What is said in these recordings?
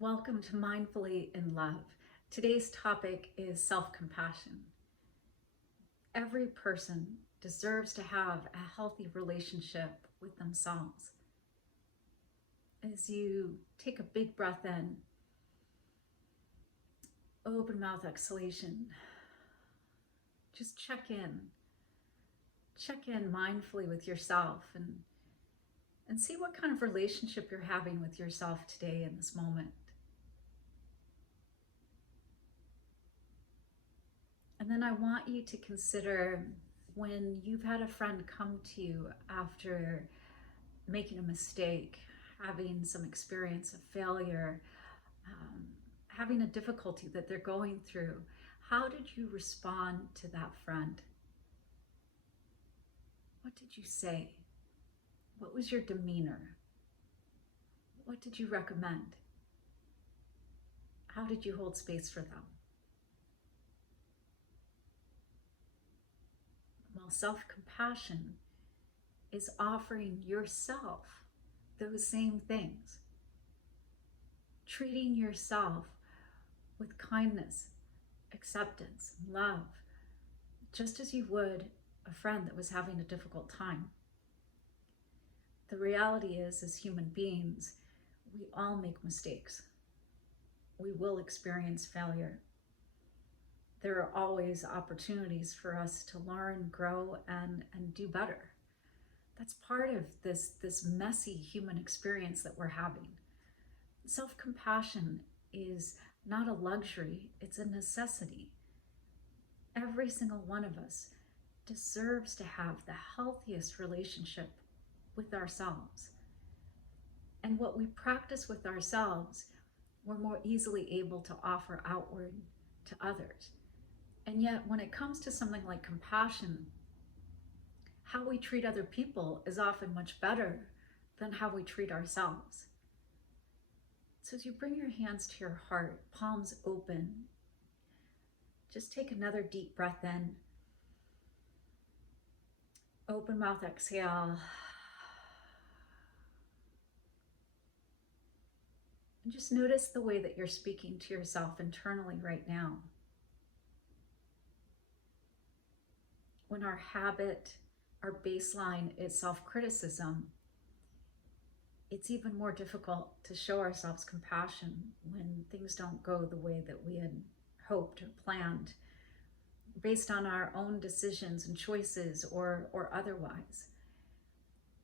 Welcome to Mindfully in Love. Today's topic is self-compassion. Every person deserves to have a healthy relationship with themselves. As you take a big breath in, open mouth exhalation, just check in. Check in mindfully with yourself and see what kind of relationship you're having with yourself today in this moment. And then I want you to consider when you've had a friend come to you after making a mistake, having some experience of failure, having a difficulty that they're going through, how did you respond to that friend? What did you say? What was your demeanor? What did you recommend? How did you hold space for them? Well, self-compassion is offering yourself those same things. Treating yourself with kindness, acceptance, love, just as you would a friend that was having a difficult time. The reality is, as human beings, we all make mistakes. We will experience failure. There are always opportunities for us to learn, grow, and do better. That's part of this messy human experience that we're having. Self-compassion is not a luxury, it's a necessity. Every single one of us deserves to have the healthiest relationship with ourselves. And what we practice with ourselves, we're more easily able to offer outward to others. And yet, when it comes to something like compassion, how we treat other people is often much better than how we treat ourselves. So as you bring your hands to your heart, palms open, just take another deep breath in. Open mouth exhale. And just notice the way that you're speaking to yourself internally right now. When our habit, our baseline is self-criticism, it's even more difficult to show ourselves compassion when things don't go the way that we had hoped or planned, based on our own decisions and choices or otherwise.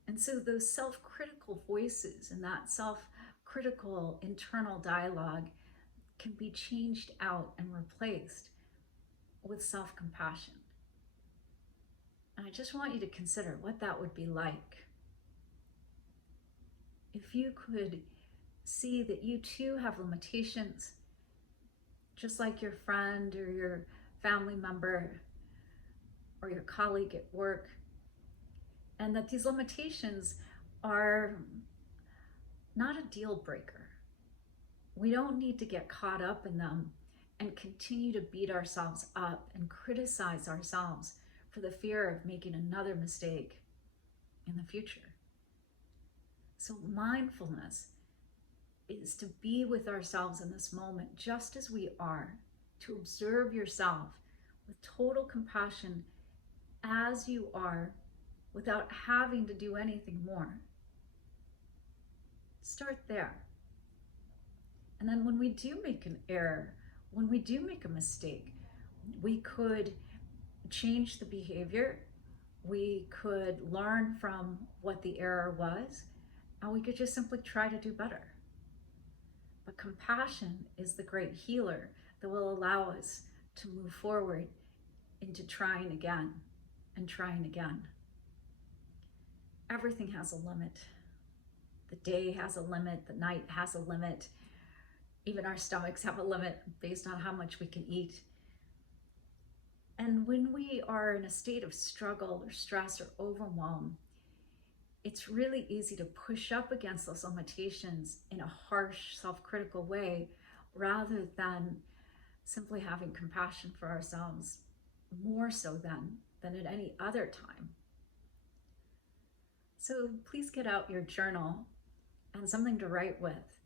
And so those self-critical voices and that self-critical internal dialogue can be changed out and replaced with self-compassion. And I just want you to consider what that would be like. If you could see that you too have limitations, just like your friend or your family member or your colleague at work, and that these limitations are not a deal breaker. We don't need to get caught up in them and continue to beat ourselves up and criticize ourselves for the fear of making another mistake in the future. So mindfulness is to be with ourselves in this moment just as we are, to observe yourself with total compassion as you are without having to do anything more. Start there. And then when we do make an error, when we do make a mistake, we could change the behavior, we could learn from what the error was, and we could just simply try to do better. But compassion is the great healer that will allow us to move forward into trying again and trying again. Everything has a limit. The day has a limit, the night has a limit, even our stomachs have a limit based on how much we can eat. And when we are in a state of struggle or stress or overwhelm, it's really easy to push up against those limitations in a harsh, self-critical way, rather than simply having compassion for ourselves, more so than at any other time. So please get out your journal and something to write with,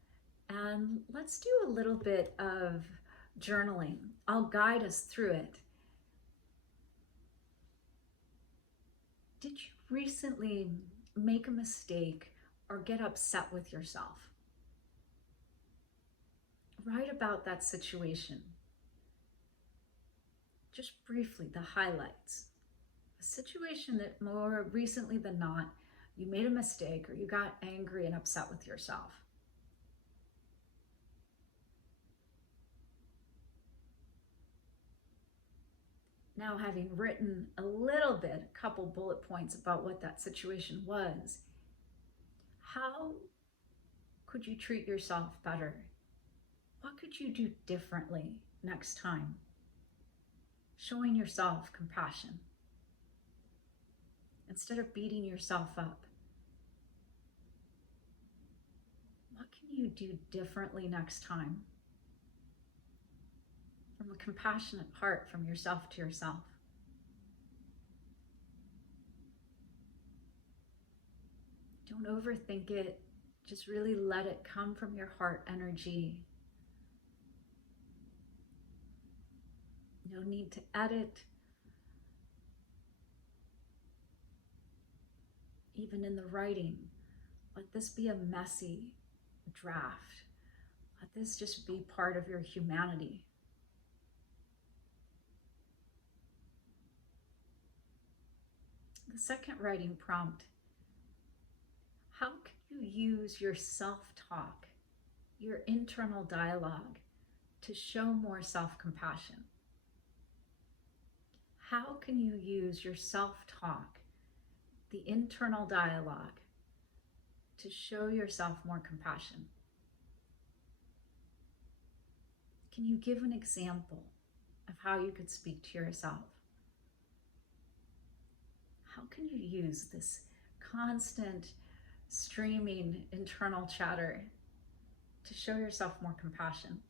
And let's do a little bit of journaling. I'll guide us through it. Did you recently make a mistake or get upset with yourself? Write about that situation. Just briefly, the highlights. A situation that more recently than not, you made a mistake or you got angry and upset with yourself. Now, having written a little bit, a couple bullet points about what that situation was, how could you treat yourself better? What could you do differently next time? Showing yourself compassion instead of beating yourself up. What can you do differently next time? From a compassionate heart, from yourself to yourself. Don't overthink it. Just really let it come from your heart energy. No need to edit. Even in the writing, let this be a messy draft. Let this just be part of your humanity. The second writing prompt: how can you use your self-talk, your internal dialogue, to show more self-compassion? How can you use your self-talk, the internal dialogue, to show yourself more compassion? Can you give an example of how you could speak to yourself? How can you use this constant streaming internal chatter to show yourself more compassion?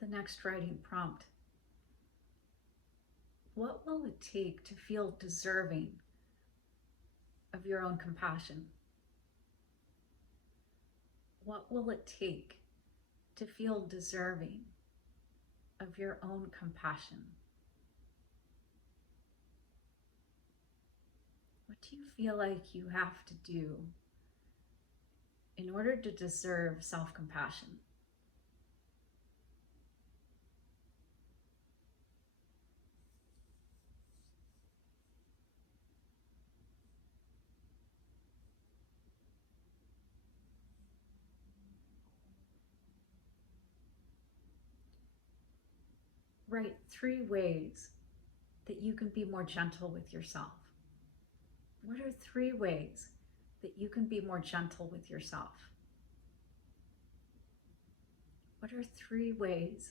The next writing prompt: what will it take to feel deserving of your own compassion? What will it take to feel deserving of your own compassion? What do you feel like you have to do in order to deserve self-compassion? Write 3 ways that you can be more gentle with yourself. What are 3 ways that you can be more gentle with yourself? What are 3 ways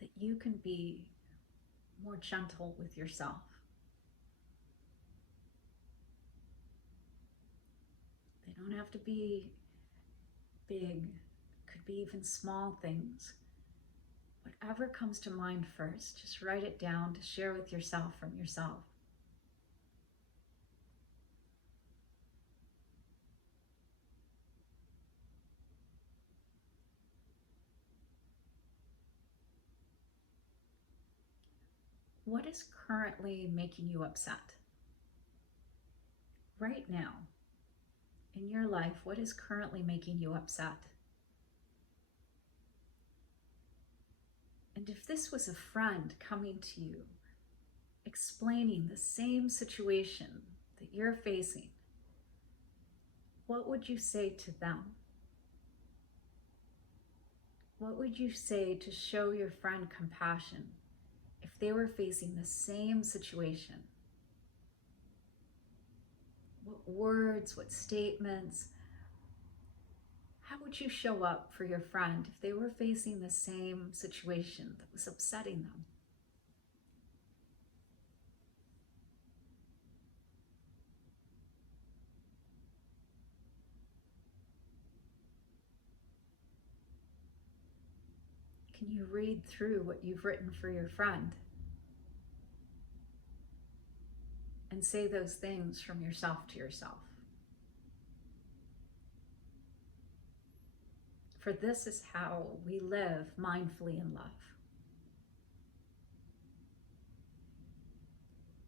that you can be more gentle with yourself? They don't have to be big, could be even small things. Whatever comes to mind first, just write it down to share with yourself from yourself. What is currently making you upset? Right now, in your life, what is currently making you upset? And if this was a friend coming to you, explaining the same situation that you're facing, what would you say to them? What would you say to show your friend compassion if they were facing the same situation? What words, what statements? How would you show up for your friend if they were facing the same situation that was upsetting them? Can you read through what you've written for your friend and say those things from yourself to yourself? For this is how we live mindfully in love.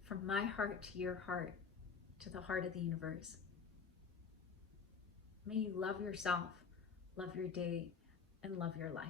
From my heart to your heart, to the heart of the universe. May you love yourself, love your day, and love your life.